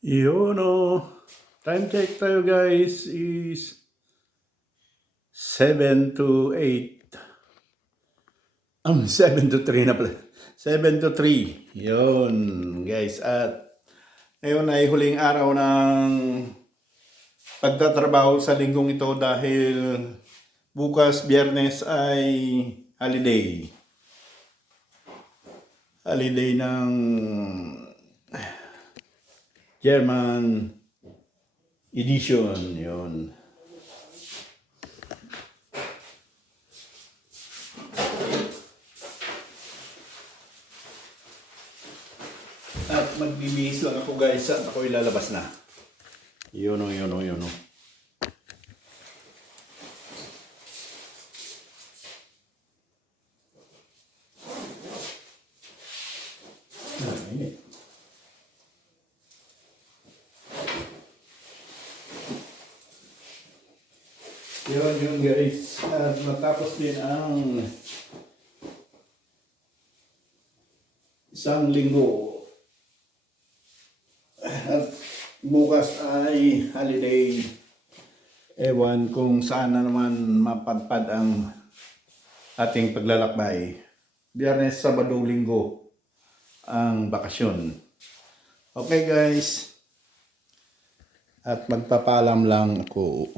Yun time check tayo guys is 7 to 8. 7 to 3 na pala. 7 to 3. Yun guys. At ngayon ay huling araw ng pagtatrabaho sa linggong ito dahil bukas Biyernes ay holiday. Holiday ng German edition. Yun. At magbibihis lang ako guys at ako ilalabas na. Yun o. Yun guys. At matapos din ang isang linggo. At bukas ay holiday. Ewan kung saan na naman mapadpad ang ating paglalakbay. Biyernes, Sabado, Linggo ang bakasyon. Okay guys. At magpapaalam lang ako.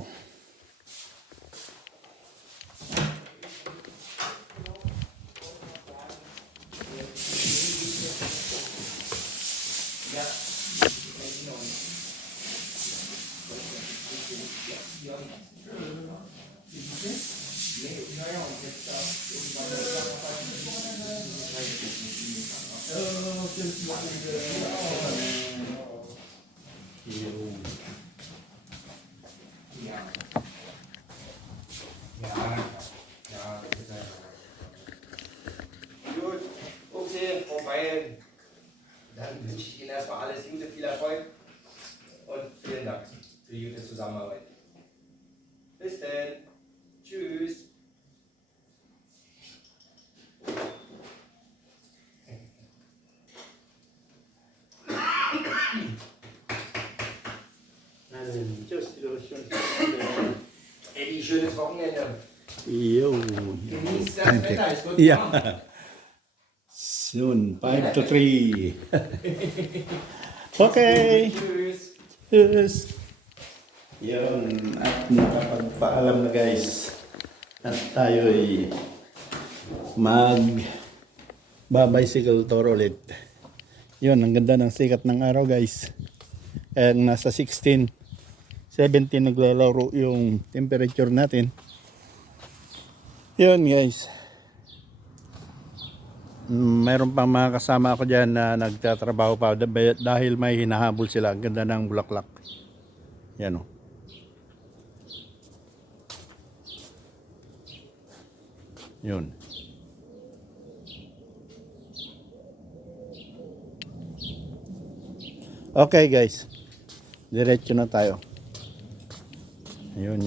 Gut, okay, vorbei. Dann wünsche ich Ihnen erstmal alles Gute, viel Erfolg und vielen Dank für die gute Zusammenarbeit. Bis dann. Tschüss. Eddie, schönes Wochenende. Yo. Genießt das Wetter, es wird warm. Yeah. Soon, 5 to 3. Okay. Tschüss. Yes. Yun. At nakapagpaalam na guys. At tayo ay mag-bicycle tour ulit. Yun, ang ganda ng sikat ng araw guys. Kaya nasa 16, 17 naglalaro yung temperature natin. Yun guys. Mayroon pang mga kasama ako dyan na nagtatrabaho pa dahil may hinahabol sila. Ang ganda ng bulaklak. Yan o. Yun. Okay guys. Diretso na tayo. Yun.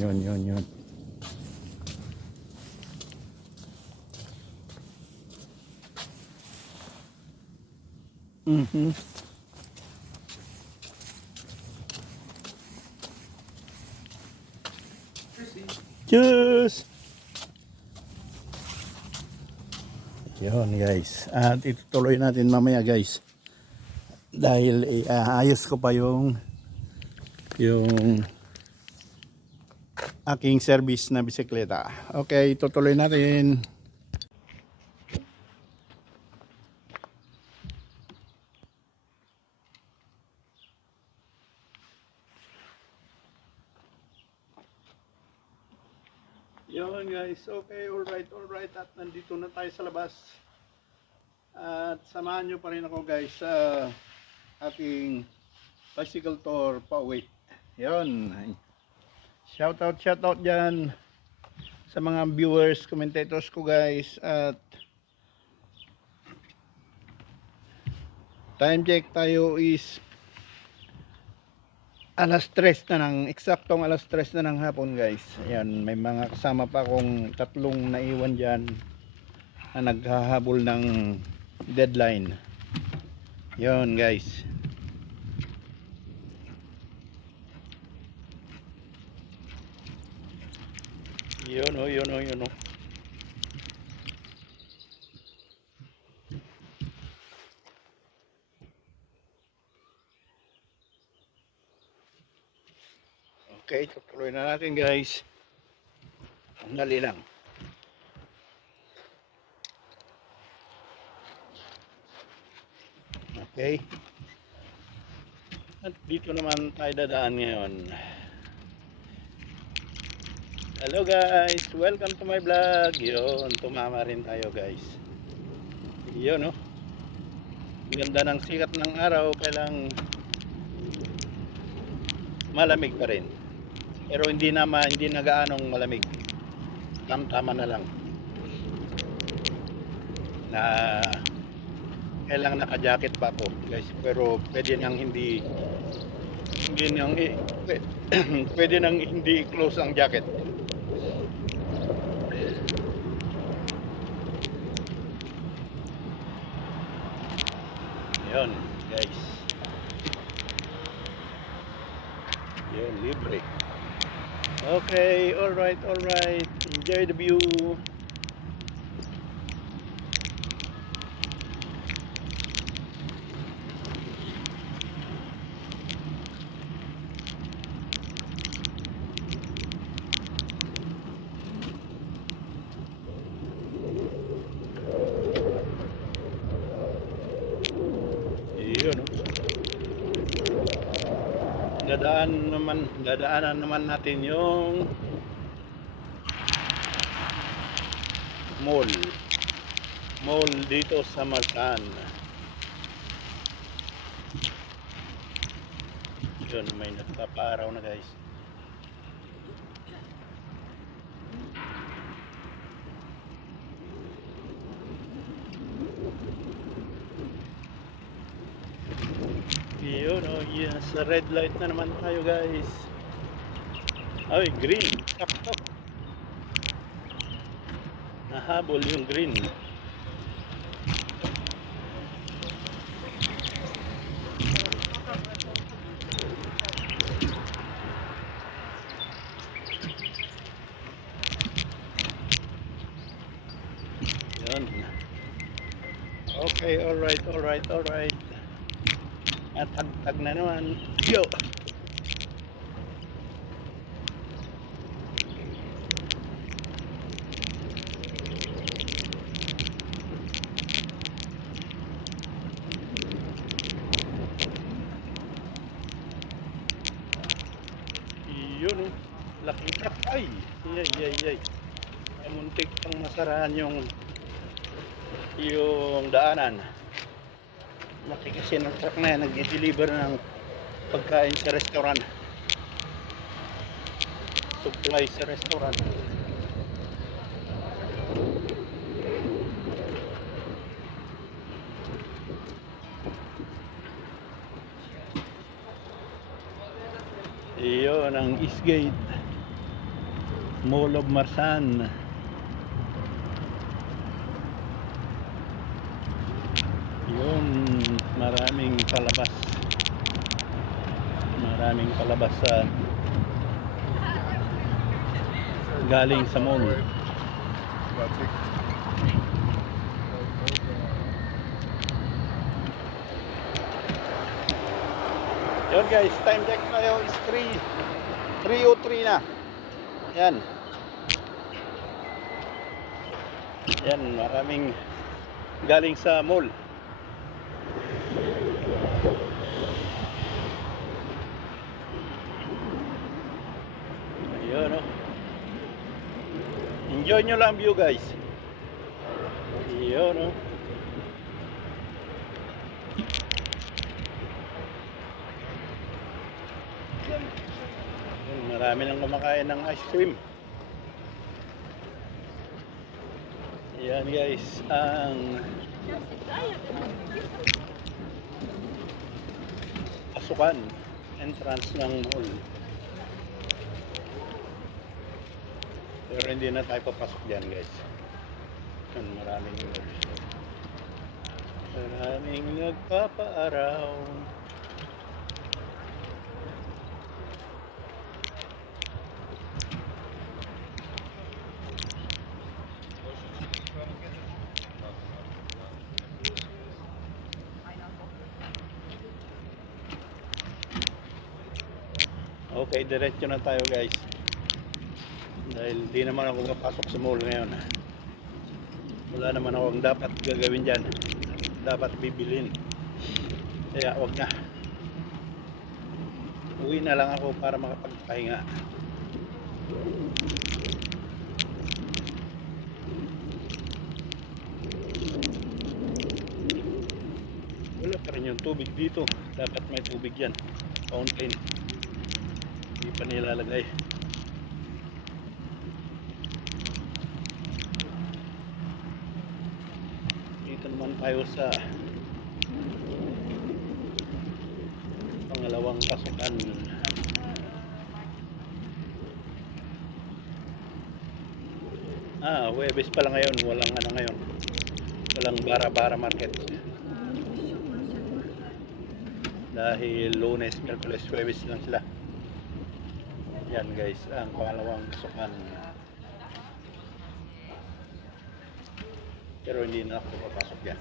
Cheers! Yun guys. At itutuloy natin mamaya guys. Dahil ayos ko pa yung aking service na bisikleta. Okay, itutuloy natin. Yun guys, okay, alright. At nandito na tayo sa labas. At samahan nyo pa rin ako guys sa ating bicycle tour pa uwi. Yun. Shoutout dyan sa mga viewers, commentators ko guys. At time check tayo is alas 3 na ng, eksaktong alas 3 na ng hapon guys. Ayan, may mga kasama pa akong tatlong naiwan dyan na naghahabol ng deadline. Yun guys. Yun o, yun o, yun o. Okay, tutuloy na natin guys. Ang dali lang. Okay. At dito naman tayo dadaan ngayon. Hello guys, welcome to my vlog. Yun, tumama rin tayo guys. Yun no. Ganda ng sikat ng araw, kailang malamig pa rin. Pero hindi na gaanong malamig. Tama na lang. Na kailang naka-jacket pa ako guys, pero pwede nang pwede nang hindi close ang jacket. Yun guys, yun, libre. Okay, alright, enjoy the view. Yun, no? Dadaanan naman natin yung mall dito sa Marsan. Yun, may nagpaparaw na guys. Yun, oh, yes, sa red light na naman tayo guys. Ay, green, sakto. Nahabol yung green. Yun. Okay, alright. At tag na naman. Yo! Yun, oh. Laking truck. Ay! Ay. Muntik pang masarahan yung daanan. Laki kasi ng truck na yan, nag-deliver ng pagkain sa restaurant, supply sa restaurant. Iyon ang Eastgate Mall of Marsan. Yun, maraming palabas sa galing sa mall. Yun guys, time check tayo is 3:03 na. Yan, maraming galing sa mall. Ayun, no? Enjoy nyo lang view guys. Ayun, no? Marami nang kumakain ng ice cream. Yan guys, ang pasukan, entrance ng mall. Pero hindi na tayo papasok dyan guys. Yan, maraming nagpapaaraw. Okay, diretso na tayo guys. Dahil di naman ako papasok sa mall ngayon. Wala naman akong dapat gagawin dyan. Dapat bibilin. Kaya wag na. Uwi na lang ako para makapagpahinga. Wala pa rin yung tubig dito. Dapat may tubig yan. Fountain. Hindi pa nilalagay. Dito naman tayo sa pangalawang pasukan. Huwebes pala ngayon. Walang ano ngayon. Walang bara-bara market. Dahil Lunes, Miyerkules, Huwebes lang sila. Yan guys, ang pangalawang pasukan. Pero hindi na ako papasok yan.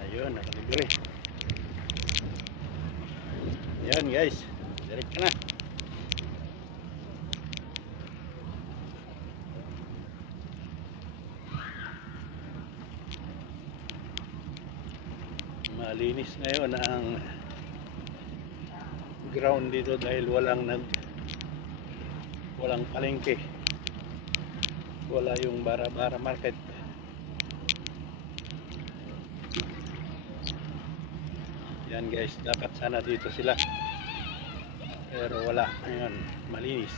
Ayun, nakalibre. Yan guys, diretso na. Malinis ngayon ang ground dito dahil walang palengke. Wala yung bara-bara market. Yan guys, dapat sana dito sila. Pero wala. Ngayon, malinis.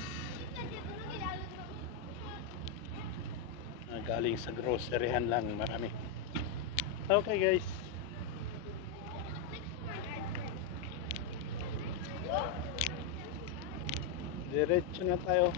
Galing sa groceryhan lang, marami. Okay guys. Diretso na tayo.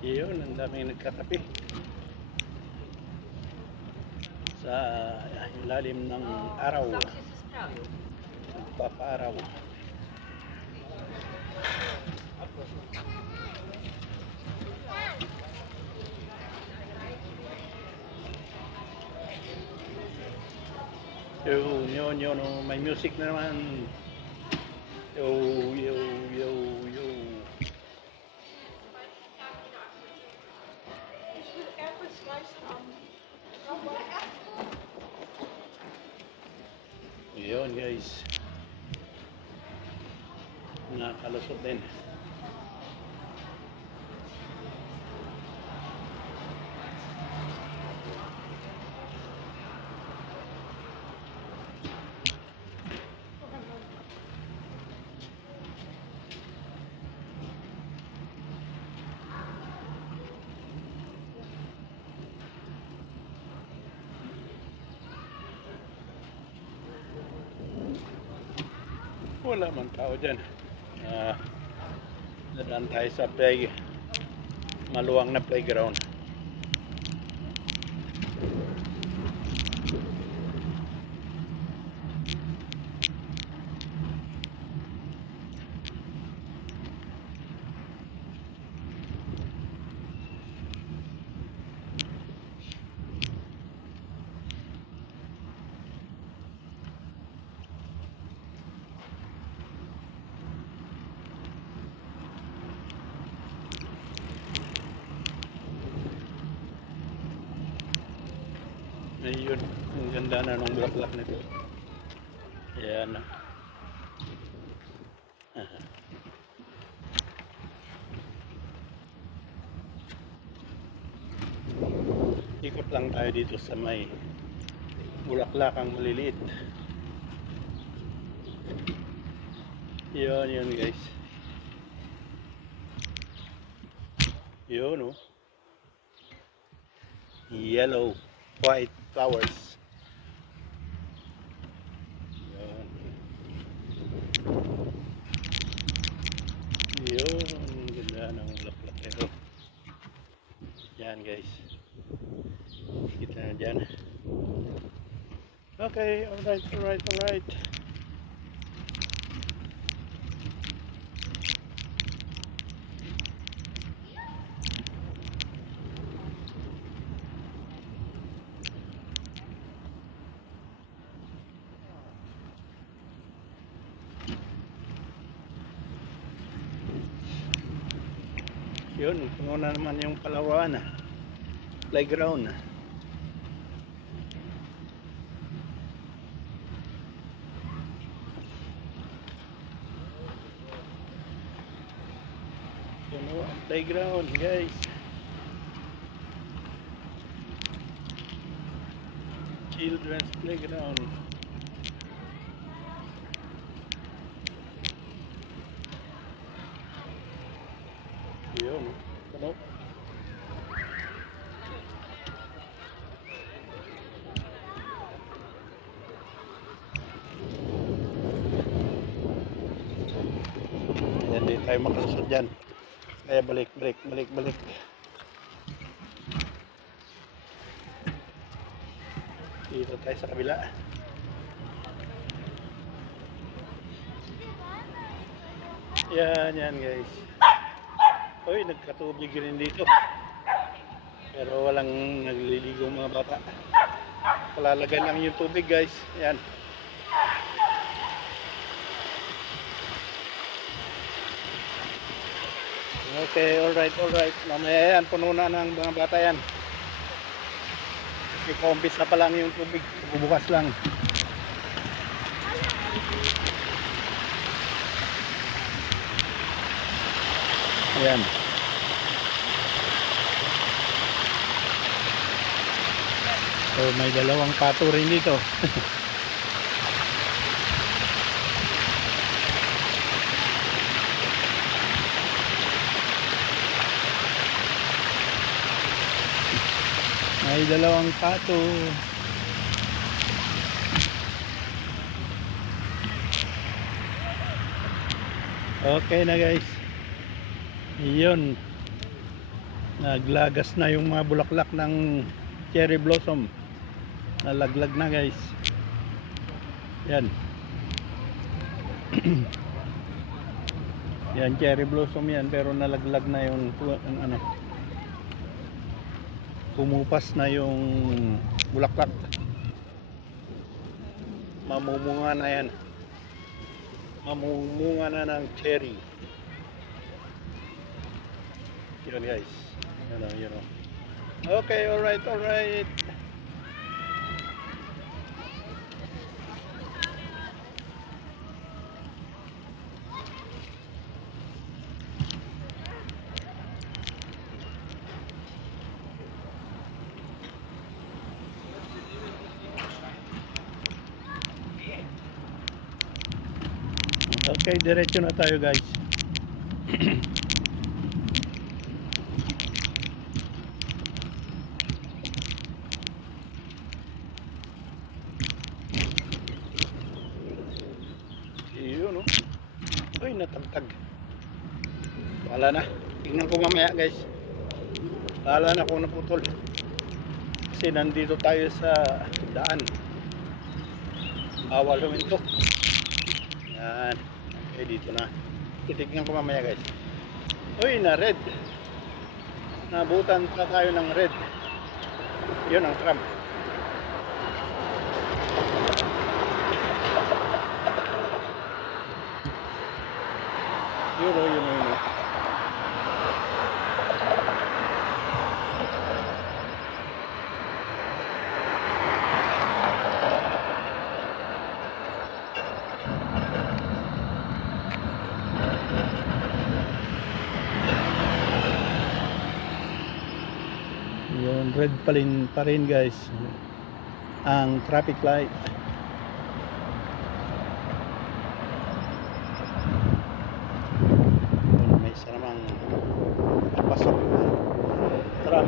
Iyon, ang daming nagkakape sa ilalim ng araw. Nagpapaaraw. Yun, oh, may music na naman. Yo, yo, yo, yo. Yun guys, nakalusot din. Wala man tao dyan. Nadaan tayo sa maluwang na playground. Ayun, ang ganda na ng bulaklak nito. Ayan. Ikot lang tayo dito sa may bulaklakang maliliit. Yun guys. Yun oh. yellow, white flowers. Yun, ganda ng bulaklak ito. Yan guys, kita na dyan. Okay, alright. Yun, puno na naman yung Palawan, playground. Puno ang playground guys. Children's playground. Yun, puno. Yan, di tayo makalusot dyan. Kaya balik. Dito tayo sa kabila. Yan guys. Uy, nagkatubig rin dito. Pero walang nagliligo mga bata. Palalagay lang yung tubig guys. Yan. Okay, alright. Mamaya yan, puno na ng mga bata yan. Ikumpis na pa lang yung tubig. Bubukas lang. Ayan. So may dalawang pato rin dito. May dalawang pato. Okay na guys. Yun. Naglagas na yung mga bulaklak ng cherry blossom. Nalaglag na guys. Yan. Yan cherry blossom yan, pero nalaglag na yung ano. Pumupas na yung bulaklak. Mamumunga na yan. Mamumunga na ng cherry. Yun guys. Yun. Okay, alright. Okay, diretso na tayo guys. Yun no. Uy, natagtag. Wala na. Tingnan ko mamaya guys. Wala na kung naputol. Kasi nandito tayo sa daan. Bawal huminto. Yan. Okay, dito na. Titignan ko mamaya guys. Uy, na red. Nabutan pa tayo ng red. Yun ang tram. Yun. Yun, red pa rin guys. Ang traffic light. May isa namang pasok na tram.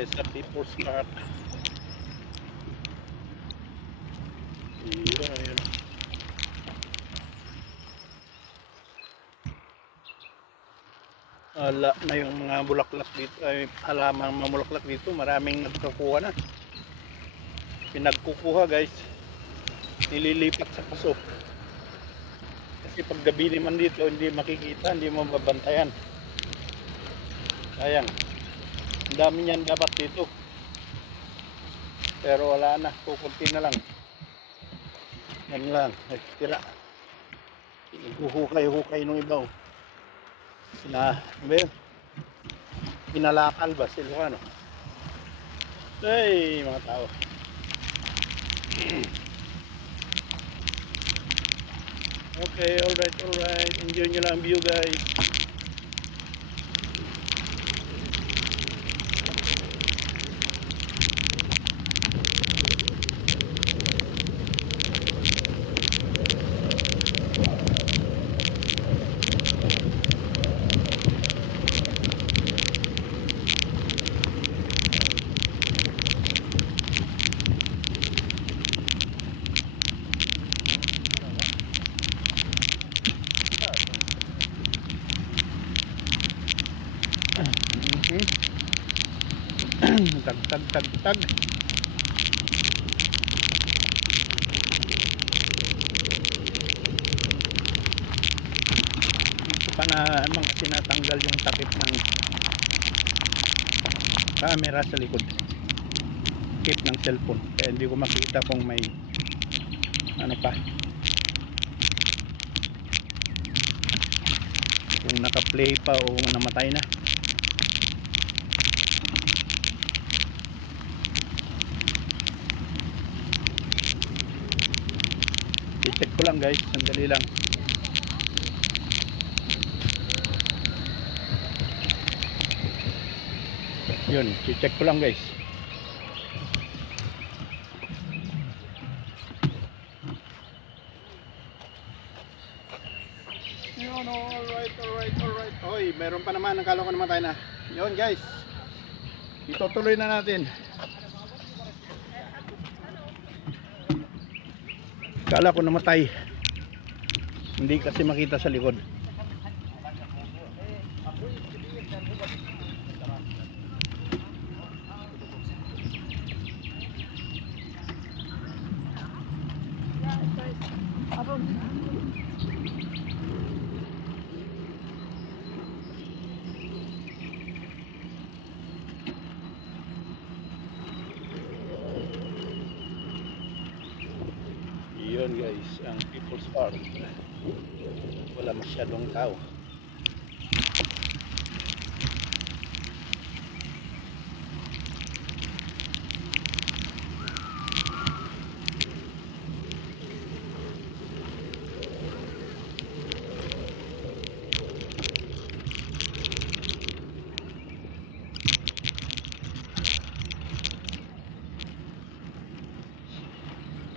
tayo sa People's Park. Ayun. Ala na yung mga bulaklak dito, ay halaman mamulaklak dito, maraming nagkukuha na. Pinagkukuha guys, nililipat sa paso. Kasi pag gabi naman dito, hindi makikita, hindi mo mabantayan. Sayang. Ang dami niyan dapat dito. Pero wala na, kukunti na lang. Yan lang, nagtira. Naghuhukay-hukay nung ibaw. Pinalakal ba sila ano? Ay, mga tao. Okay, alright. Enjoy nyo lang view guys. Tag. Dito pa naman kasi natanggal yung takip ng camera sa likod, takip ng cellphone, kaya hindi ko makita kung may ano pa, kung naka-play pa o namatay na. I-check ko lang guys, sandali lang. Yun, i-check ko lang guys. Yun, alright. Hoy, meron pa naman, nakala ko namatay na. Yun guys, itutuloy na natin. Kala ko namatay, hindi kasi makita sa likod. Yun guys, ang People's Park, wala masyadong tao.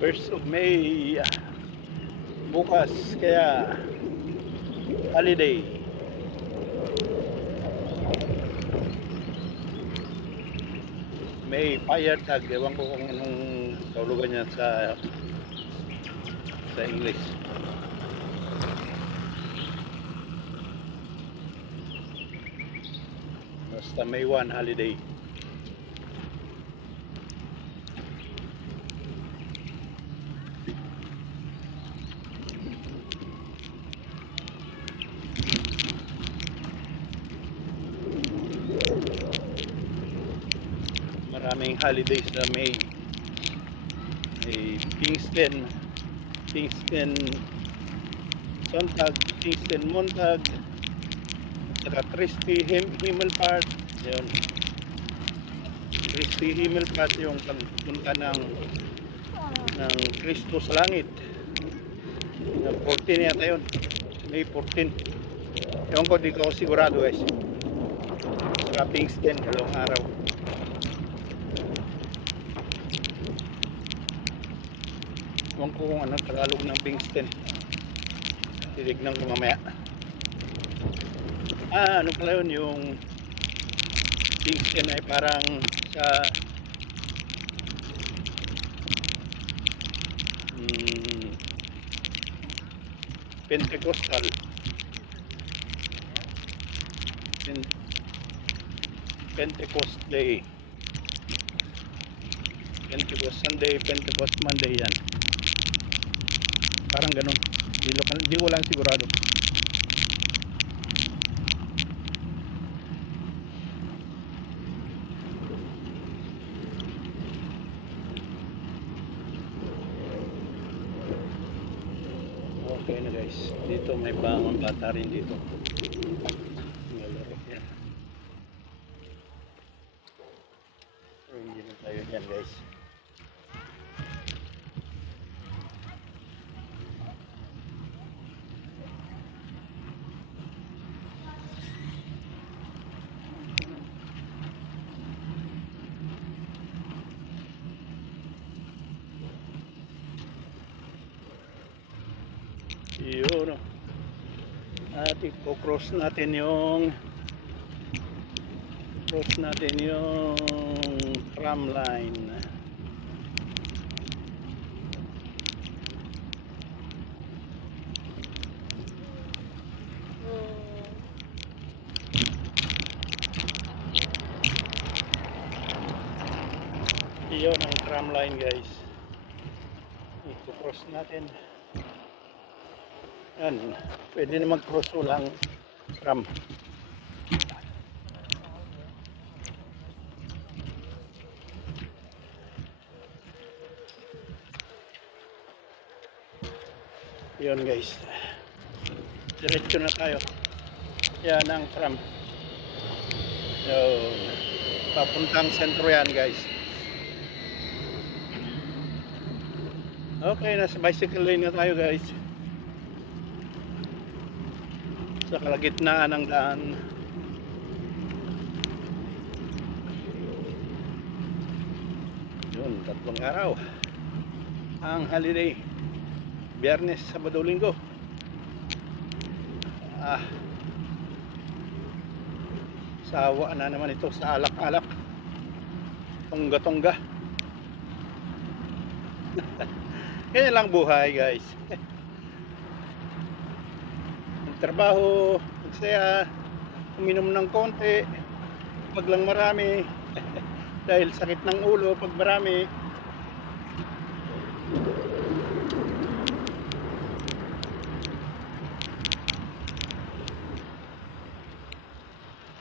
First of May bukas, kaya holiday. May fire tag, ewan ko kung anong tawlugan niya sa English. Basta May 1 holiday. Maraming holidays sa May. May Pfingsten Sonntag, Pfingsten Montag, saka Christi Himmelfahrt. Yun, Christi Himmelfahrt yung pagpunta ng Kristo sa langit. 14 yata yun, May 14. Ewan ko, di ko sigurado guys. Saka Pfingsten, dalawang araw. Ewan ko kung ano Tagalog ng Pfingsten, titignan ko mamaya. Ano pala yun, yung Kingston ay parang sa Pentecostal. Pentecost Day. Pentecost Sunday, Pentecost Monday yan. Parang ganun. Di ko lang sigurado. Okay na guys. Dito may mga bata rin dito. Nalaro yan. So, hindi na tayo yan guys. Yun. At i-cross natin yung tram line. Yun ang tram line guys. I-cross natin. Yan, pwede na mag-cross ulang tram. Yun guys, diretso na tayo. Yan ang tram. Yun, papuntang sentro yan guys. Okay, nasa bicycle lane na tayo guys. Sa kalagitnaan ng daan. Yun, 3 araw ang holiday. Biyernes, Sabado, Linggo. Sawa na naman ito sa alak-alak. Tongga-tongga. Kaya lang buhay guys. Trabaho, magsaya, uminom ng konti, wag lang marami dahil sakit ng ulo pag marami.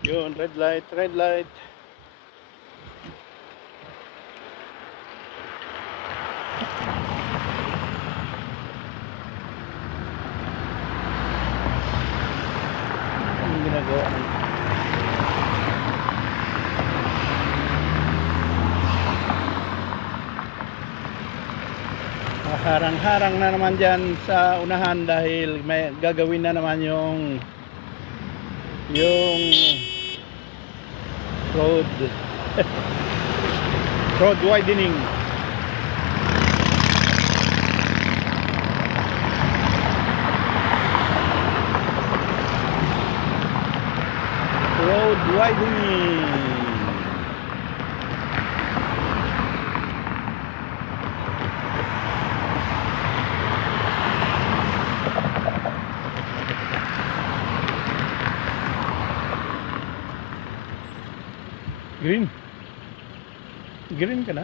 Yun, red light, red light. Ginagawa ng harang-harang na naman dyan sa unahan dahil may gagawin na naman yung road widening. Road widening. Green. Green ka na?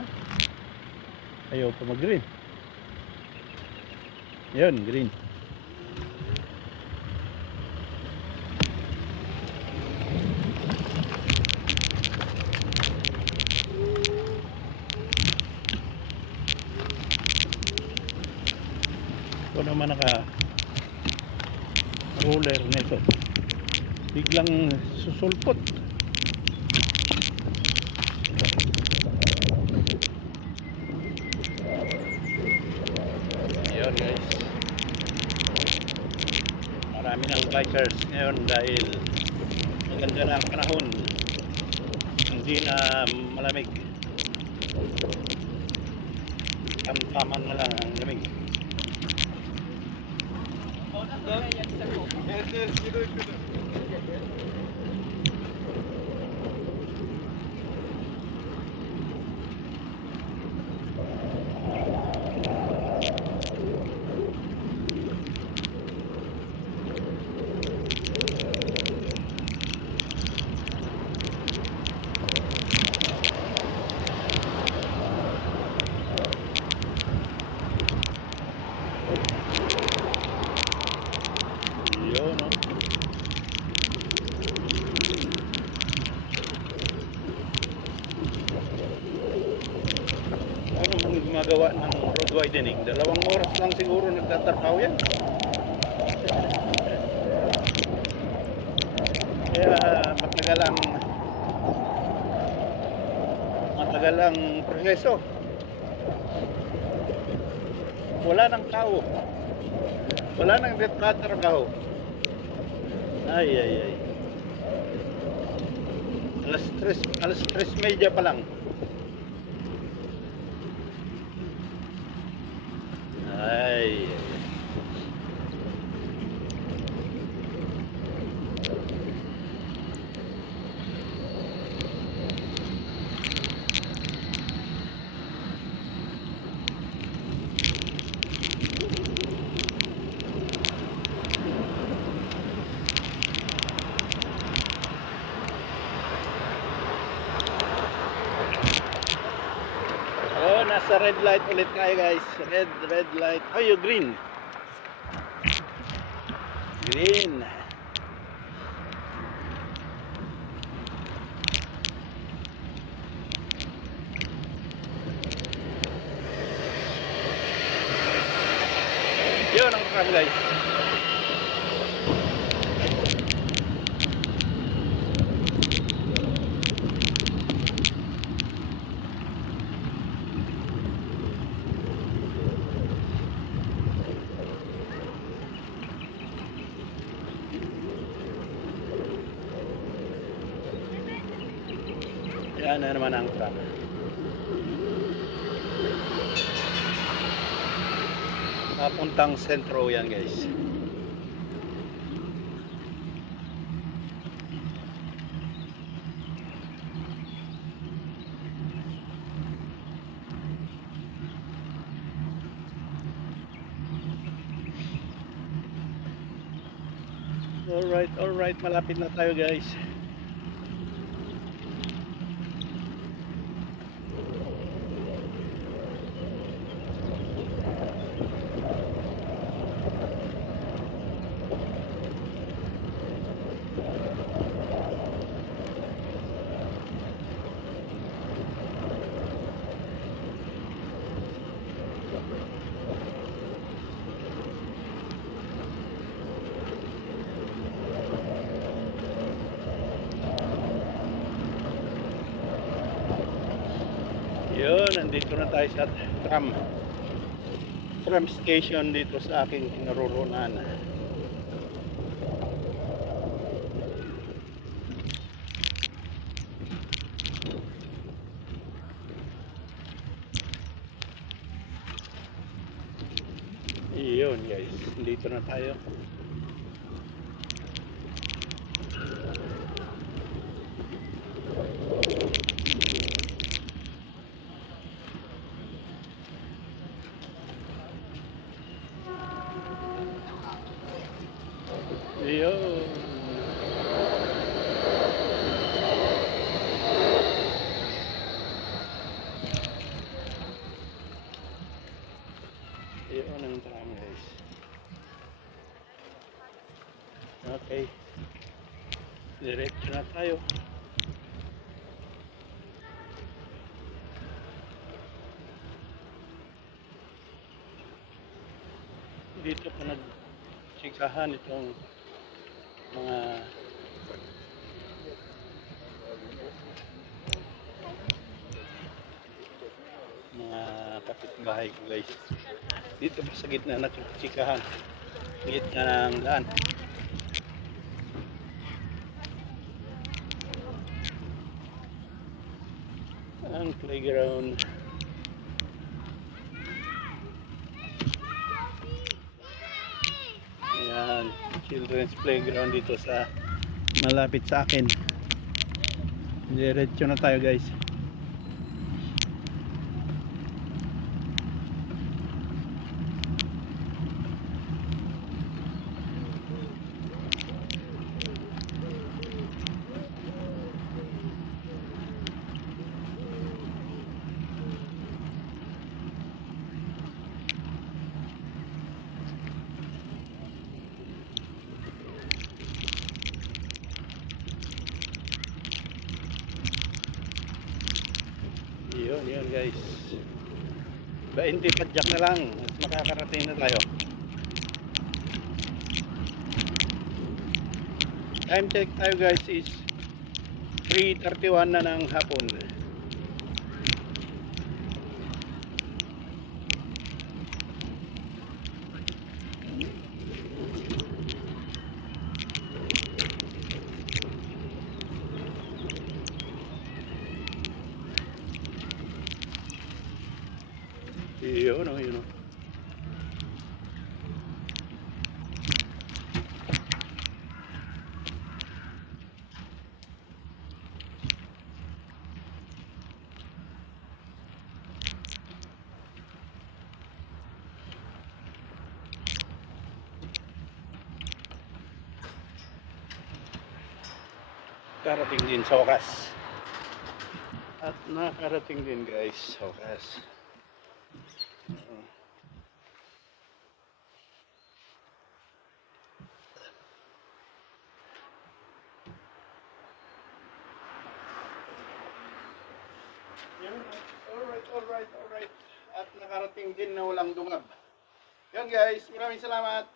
Ayaw pa mag-green. Yun, green. Ito naman naka-roller nito. Biglang susulpot. Ayun guys, marami ng bikers ngayon dahil maganda na ang panahon, hindi na malamig, tamtaman na lang ang lamig. gumagawa ng road widening. 2 oras lang siguro nagtatrabaho yan. Kaya matagal ang proseso. Wala nang tao. Wala nang nagtatrabaho. Ay. Alas 3:30 pa lang. Ay. Oh, nasa red light ulit tayo guys. Red light. Oh, you green. Green. Yun ang kami guys. Yan na naman ang truck. Papuntang sentro yan guys. Alright, malapit na tayo guys. Yun, nandito na tayo sa tram station dito sa aking kinaroroonan. Yun guys, dito na tayo. Yun. Yun ang tram guys. Okay. Diretso na tayo. Dito pa nagsikahan itong mga kapitbahay ko guys. Dito pa sa gitna nagsikahan. Gitna ng daan. Ang playground. Ayan, children's playground dito sa malapit sa akin. Diretso na tayo guys. Yun guys. 20 padyak na lang at makakarating na tayo. Time check tayo guys is 3:31 na ng hapon. Yun o, yun o. Karating din sa wakas. At nakarating din guys sa wakas. Alright. At nakarating din na walang dungab. Yan guys, maraming salamat.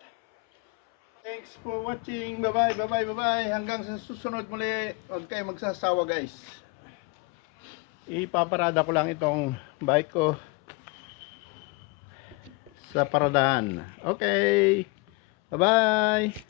Thanks for watching. Bye-bye. Hanggang sa susunod muli. Huwag kayo magsasawa guys. Ipaparada ko lang itong bike ko sa paradahan. Okay. Bye-bye.